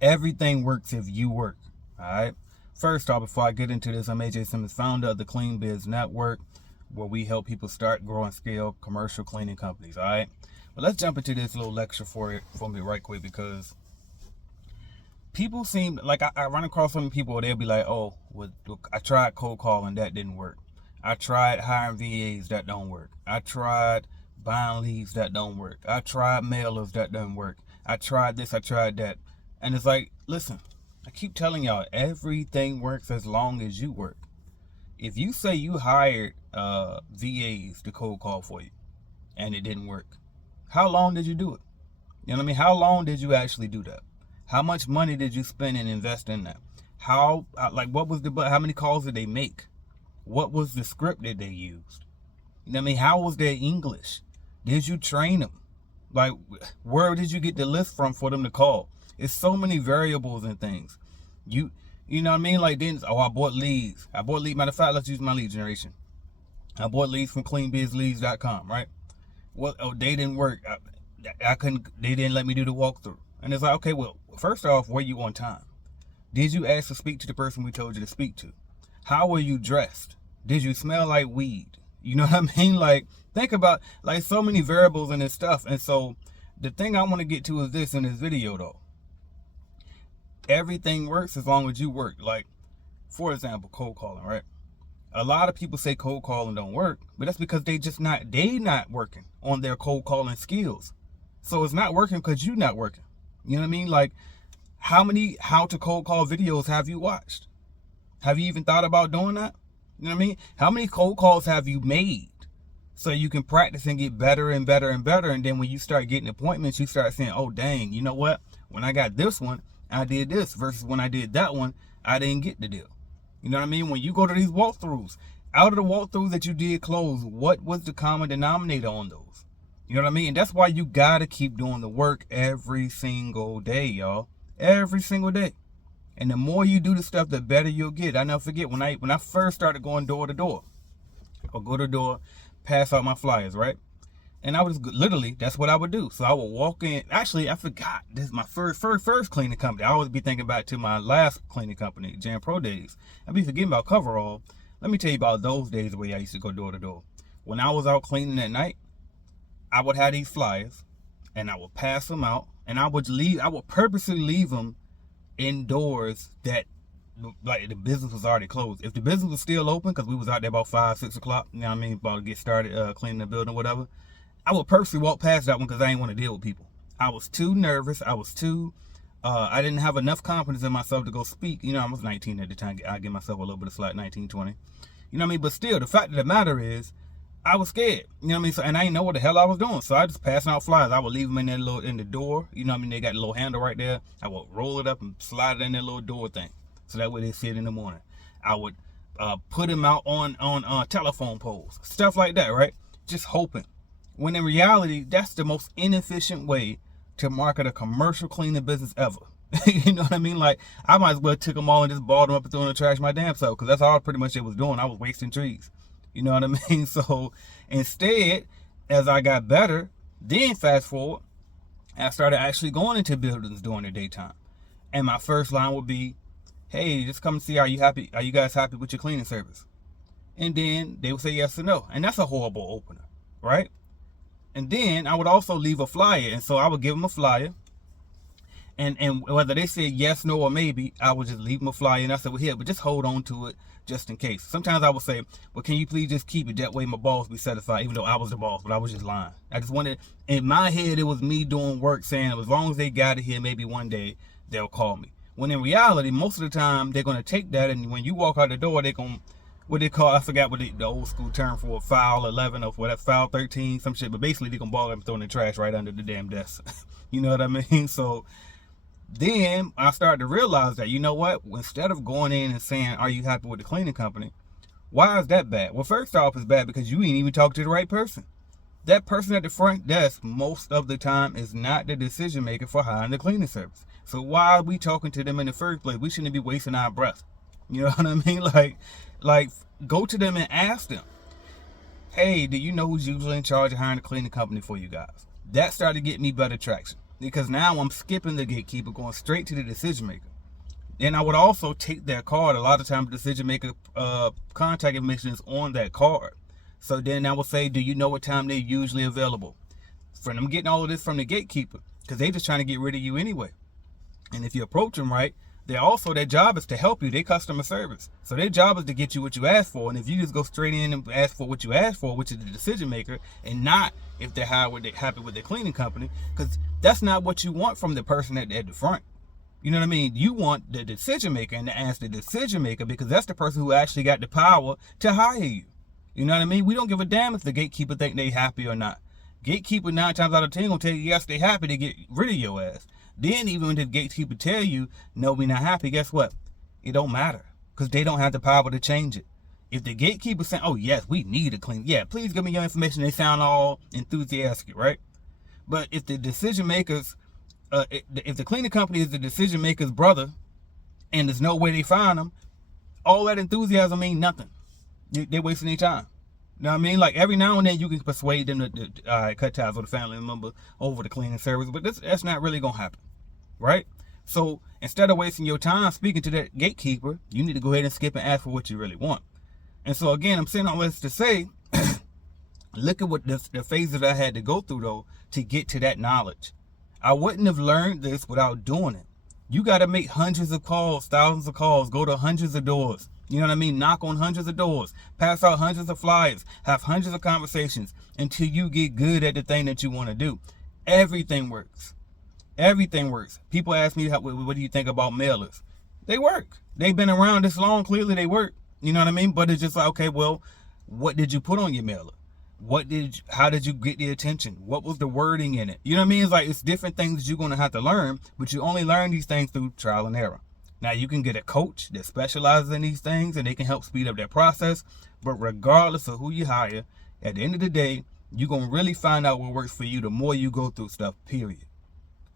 Everything works if you work. All right. First off, before I get into this, I'm AJ Simmons, founder of the Clean Biz Network, where we help people start, grow, and scale commercial cleaning companies. All right. But let's jump into this little lecture for me right quick, because people seem like I run across some people where they'll be like, oh, well, I tried cold calling, that didn't work. I tried hiring VAs, that don't work. I tried buying leads, that don't work. I tried mailers, that doesn't work. I tried this, I tried that. And it's like, listen, I keep telling y'all, everything works as long as you work. If you say you hired VAs to cold call for you and it didn't work, how long did you do it? You know what I mean? How long did you actually do that? How much money did you spend and invest in that? What was how many calls did they make? What was the script that they used? You know what I mean? How was their English? Did you train them? Like, where did you get the list from for them to call? It's so many variables and things. You know what I mean? Like, then, I bought leads. Matter of fact, let's use my lead generation. I bought leads from cleanbizleads.com, right? Well, they didn't work. They didn't let me do the walkthrough. And it's like, okay, well, first off, were you on time? Did you ask to speak to the person we told you to speak to? How were you dressed? Did you smell like weed? You know what I mean? Like, think about, like, so many variables in this stuff. And so the thing I want to get to is this in this video, though. Everything works as long as you work. Like, for example, cold calling, right? A lot of people say cold calling don't work, but that's because they not working on their cold calling skills. So it's not working because you're not working. You know what I mean? Like, how many how to cold call videos have you watched? Have you even thought about doing that? You know what I mean? How many cold calls have you made so you can practice and get better and better and better? And then when you start getting appointments, you start saying, oh, dang, you know what? When I got this one, I did this, versus when I did that one, I didn't get the deal. You know what I mean? When you go to these walkthroughs, out of the walkthroughs that you did close, what was the common denominator on those? You know what I mean? And that's why you got to keep doing the work every single day, y'all. Every single day. And the more you do the stuff, the better you'll get. I never forget when I first started going door to door. I'll go to door, pass out my flyers, right? And I was literally, that's what I would do. So I would walk in. Actually, I forgot. This is my first cleaning company. I always be thinking back to my last cleaning company, Jan Pro days. I'd be forgetting about coverall. Let me tell you about those days where I used to go door to door. When I was out cleaning at night, I would have these flyers and I would pass them out, and I would purposely leave them indoors that, like, the business was already closed. If the business was still open, because we was out there about 5-6 o'clock, you know what I mean, about to get started cleaning the building or whatever, I would purposely walk past that one because I didn't want to deal with people. I was too nervous. I didn't have enough confidence in myself to go speak. You know, I was 19 at the time. I give myself a little bit of slack, 19, 20. You know what I mean? But still, the fact of the matter is, I was scared. You know what I mean? So, and I didn't know what the hell I was doing. So I just passing out flyers. I would leave them in the door. You know what I mean? They got a little handle right there. I would roll it up and slide it in that little door thing. So that way they see it in the morning. I would put them out on telephone poles. Stuff like that, right? Just hoping. When in reality, that's the most inefficient way to market a commercial cleaning business ever. You know what I mean? Like, I might as well took them all and just balled them up and threw them in the trash my damn self, because that's all pretty much it was doing. I was wasting trees. You know what I mean? So instead, as I got better, then fast forward, I started actually going into buildings during the daytime. And my first line would be, hey, just come and see, are you guys happy with your cleaning service? And then they would say yes or no. And that's a horrible opener, right? And then I would also leave a flyer. And so I would give them a flyer. And whether they said yes, no, or maybe, I would just leave them a flyer. And I said, well, here, but just hold on to it just in case. Sometimes I would say, well, can you please just keep it? That way my boss be satisfied, even though I was the boss, but I was just lying. I just wanted, in my head, it was me doing work, saying as long as they got it here, maybe one day they'll call me. When in reality, most of the time, they're going to take that, and when you walk out the door, they're going to, what they call, I forgot what the old school term for file 11 or whatever, file 13, some shit, but basically they're going to ball it and throw it in the trash right under the damn desk. You know what I mean? So then I started to realize that, you know what, instead of going in and saying, are you happy with the cleaning company? Why is that bad? Well, first off, it's bad because you ain't even talked to the right person. That person at the front desk most of the time is not the decision maker for hiring the cleaning service. So why are we talking to them in the first place? We shouldn't be wasting our breath. You know what I mean? Like go to them and ask them, hey, do you know who's usually in charge of hiring a cleaning company for you guys? That started getting me better traction. because now I'm skipping the gatekeeper, going straight to the decision maker. Then I would also take their card. A lot of times, decision maker contact information is on that card. So then I will say, do you know what time they're usually available? For them getting all of this from the gatekeeper, because they just trying to get rid of you anyway. And if you approach them right, their job is to help you. They customer service. So their job is to get you what you asked for. And if you just go straight in and ask for what you asked for, which is the decision maker, and not if they're happy with their cleaning company, because that's not what you want from the person at the front. You know what I mean? You want the decision maker and to ask the decision maker, because that's the person who actually got the power to hire you. You know what I mean? We don't give a damn if the gatekeeper think they happy or not. Gatekeeper 9 times out of 10 gonna tell you yes, they happy to get rid of your ass. Then even when the gatekeeper tell you no, we not happy, guess what? It don't matter, because they don't have the power to change it. If the gatekeeper saying, oh yes, we need to clean, yeah, please give me your information, they sound all enthusiastic, right? But if the decision makers, if the cleaning company is the decision maker's brother, and there's no way they find them, all that enthusiasm mean nothing. They're wasting their time. You know what I mean? Like every now and then you can persuade them to cut ties with a family member over the cleaning service, but that's not really gonna happen, right? So instead of wasting your time speaking to that gatekeeper, you need to go ahead and skip and ask for what you really want. And so again, I'm saying all this to say, look at what the phases I had to go through though to get to that knowledge. I wouldn't have learned this without doing it. You got to make hundreds of calls, thousands of calls, go to hundreds of doors. You know what I mean? Knock on hundreds of doors, pass out hundreds of flyers, have hundreds of conversations until you get good at the thing that you want to do. Everything works. Everything works. People ask me, what do you think about mailers? They work. They've been around this long. Clearly they work. You know what I mean? But it's just like, okay, well, what did you put on your mailer? How did you get the attention? What was the wording in it? You know what I mean? It's like, it's different things you're going to have to learn, but you only learn these things through trial and error. Now you can get a coach that specializes in these things and they can help speed up that process. But regardless of who you hire, at the end of the day, you're going to really find out what works for you the more you go through stuff, period.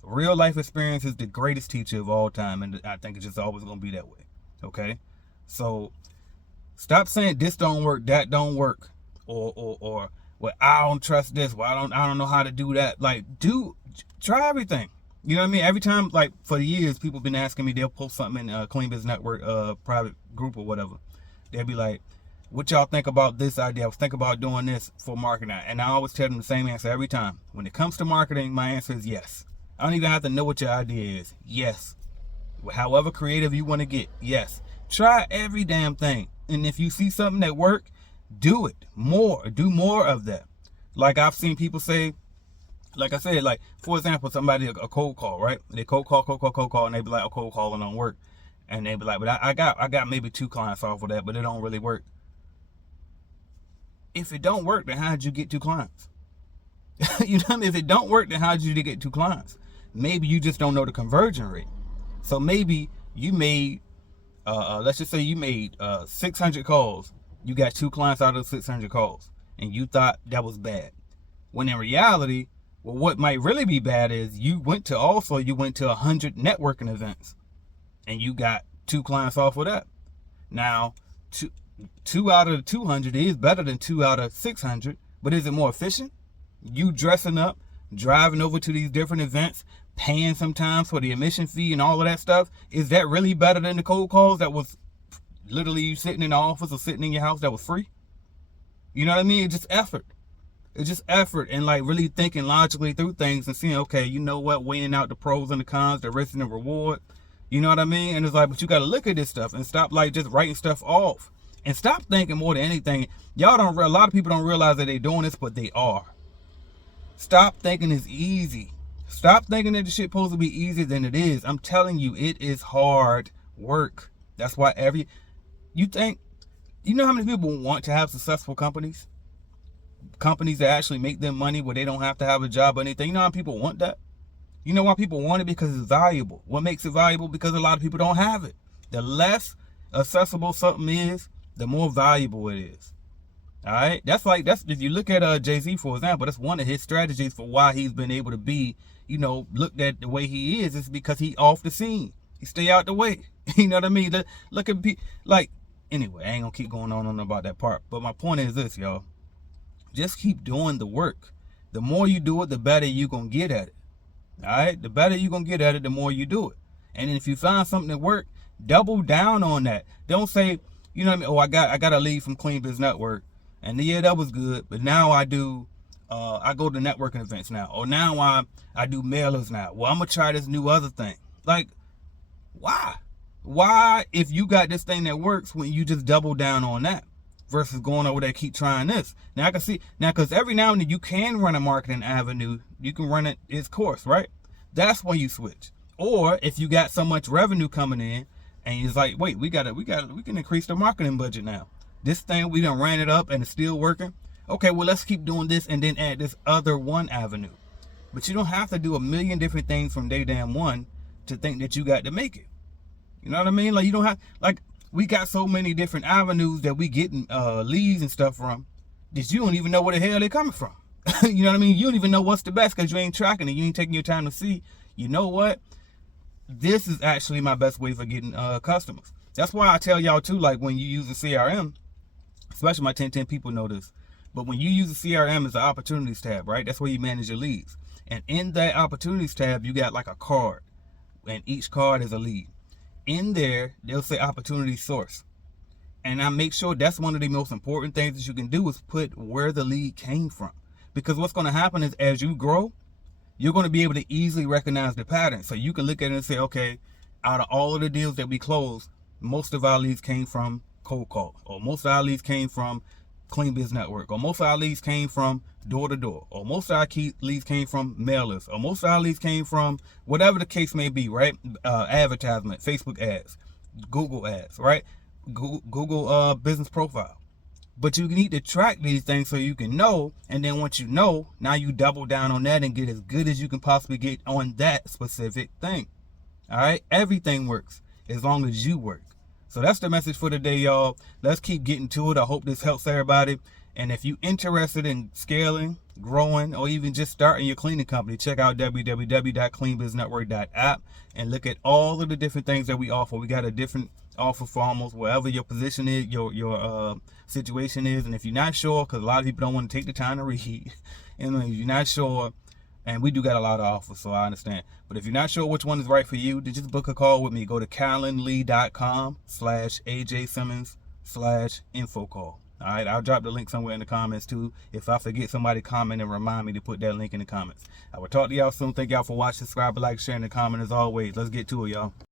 Real life experience is the greatest teacher of all time. And I think it's just always going to be that way. Okay. So stop saying this don't work, that don't work. Or well, I don't trust this. Well, I don't know how to do that. Like, try everything. You know what I mean? Every time, like for years, people been asking me. They'll post something in Clean Business Network private group or whatever. They'll be like, "What y'all think about this idea? I was thinking about doing this for marketing." And I always tell them the same answer every time. When it comes to marketing, my answer is yes. I don't even have to know what your idea is. Yes. However creative you want to get. Yes. Try every damn thing. And if you see something that works, do it more. Do more of that. Like I've seen people say, like I said, like for example, somebody a cold call, right? They cold call, and they be like, "Oh, cold calling don't work," and they be like, "But I got maybe 2 clients off of that, but it don't really work." If it don't work, then how'd you get 2 clients? You know what I mean? If it don't work, then how'd you get 2 clients? Maybe you just don't know the conversion rate. So maybe you made, let's just say you made 600 calls. You got 2 clients out of 600 calls, and you thought that was bad. When in reality, well, what might really be bad is you went to 100 networking events, and you got 2 clients off of that. Now, two out of the 200 is better than 2 out of 600, but is it more efficient? You dressing up, driving over to these different events, paying sometimes for the admission fee and all of that stuff, is that really better than the cold calls that was literally you sitting in the office or sitting in your house that was free? You know what I mean? It's just effort. It's just effort and like really thinking logically through things and seeing, okay, you know what, weighing out the pros and the cons, the risk and the reward. You know what I mean? And it's like, but you got to look at this stuff and stop like just writing stuff off and stop thinking more than anything. A lot of people don't realize that they're doing this, but they are. Stop thinking it's easy. Stop thinking that the shit supposed to be easier than it is. I'm telling you, it is hard work. That's why you know how many people want to have successful companies? Companies that actually make them money where they don't have to have a job or anything. You know how people want that? You know why people want it? Because it's valuable. What makes it valuable? Because a lot of people don't have it. The less accessible something is, the more valuable it is. All right? That's if you look at Jay-Z, for example, that's one of his strategies for why he's been able to be, looked at the way he is because he off the scene. He stay out the way. You know what I mean? Look at people, anyway, I ain't gonna keep going on about that part. But my point is this, y'all. Just keep doing the work. The more you do it, the better you're gonna get at it. All right, the better you're gonna get at it, the more you do it. And then if you find something that work, double down on that. Don't say, you know what I mean? Oh, I got a lead from Clean Biz Network, and yeah, that was good, but now I do. I go to networking events now, or now I do mailers now. Well, I'm gonna try this new other thing. Like, why? Why, if you got this thing that works, when you just double down on that versus going over there, keep trying this? Now I can see now, because every now and then you can run a marketing avenue, you can run it its course, right? That's when you switch. Or if you got so much revenue coming in, and it's like, wait, we can increase the marketing budget now. This thing, we done ran it up and it's still working. Okay, well, let's keep doing this and then add this other one avenue. But you don't have to do a million different things from day damn one to think that you got to make it. You know what I mean? Like, you don't have, like, we got so many different avenues that we getting leads and stuff from that you don't even know where the hell they're coming from. You know what I mean? You don't even know what's the best because you ain't tracking it. You ain't taking your time to see, you know what? This is actually my best way for getting customers. That's why I tell y'all too, like, when you use a CRM, especially my 1010 people know this, but when you use a CRM, it's an opportunities tab, right? That's where you manage your leads. And in that opportunities tab, you got like a card, and each card is a lead. In there, they'll say opportunity source. And I make sure that's one of the most important things that you can do is put where the lead came from. Because what's going to happen is as you grow, you're going to be able to easily recognize the pattern. So you can look at it and say, okay, out of all of the deals that we closed, most of our leads came from cold call, or most of our leads came from Clean Biz Network, or most of our leads came from door to door, or most of our leads came from mailers, or most of our leads came from whatever the case may be, right? Advertisement, Facebook ads, Google ads, right? Google business profile. But you need to track these things so you can know, and then once you know, now you double down on that and get as good as you can possibly get on that specific thing. All right, everything works as long as you work. So that's the message for today, y'all. Let's keep getting to it. I hope this helps everybody. And if you're interested in scaling, growing, or even just starting your cleaning company, check out www.cleanbiznetwork.app and look at all of the different things that we offer. We got a different offer for almost wherever your position is, your situation is. And if you're not sure, because a lot of people don't want to take the time to read, and if you're not sure, and we do got a lot of offers, so I understand. But if you're not sure which one is right for you, then just book a call with me. Go to calendly.com/AJ Simmons/info call. All right, I'll drop the link somewhere in the comments too. If I forget, somebody comment and remind me to put that link in the comments. I will talk to y'all soon. Thank y'all for watching. Subscribe, like, share, and comment as always. Let's get to it, y'all.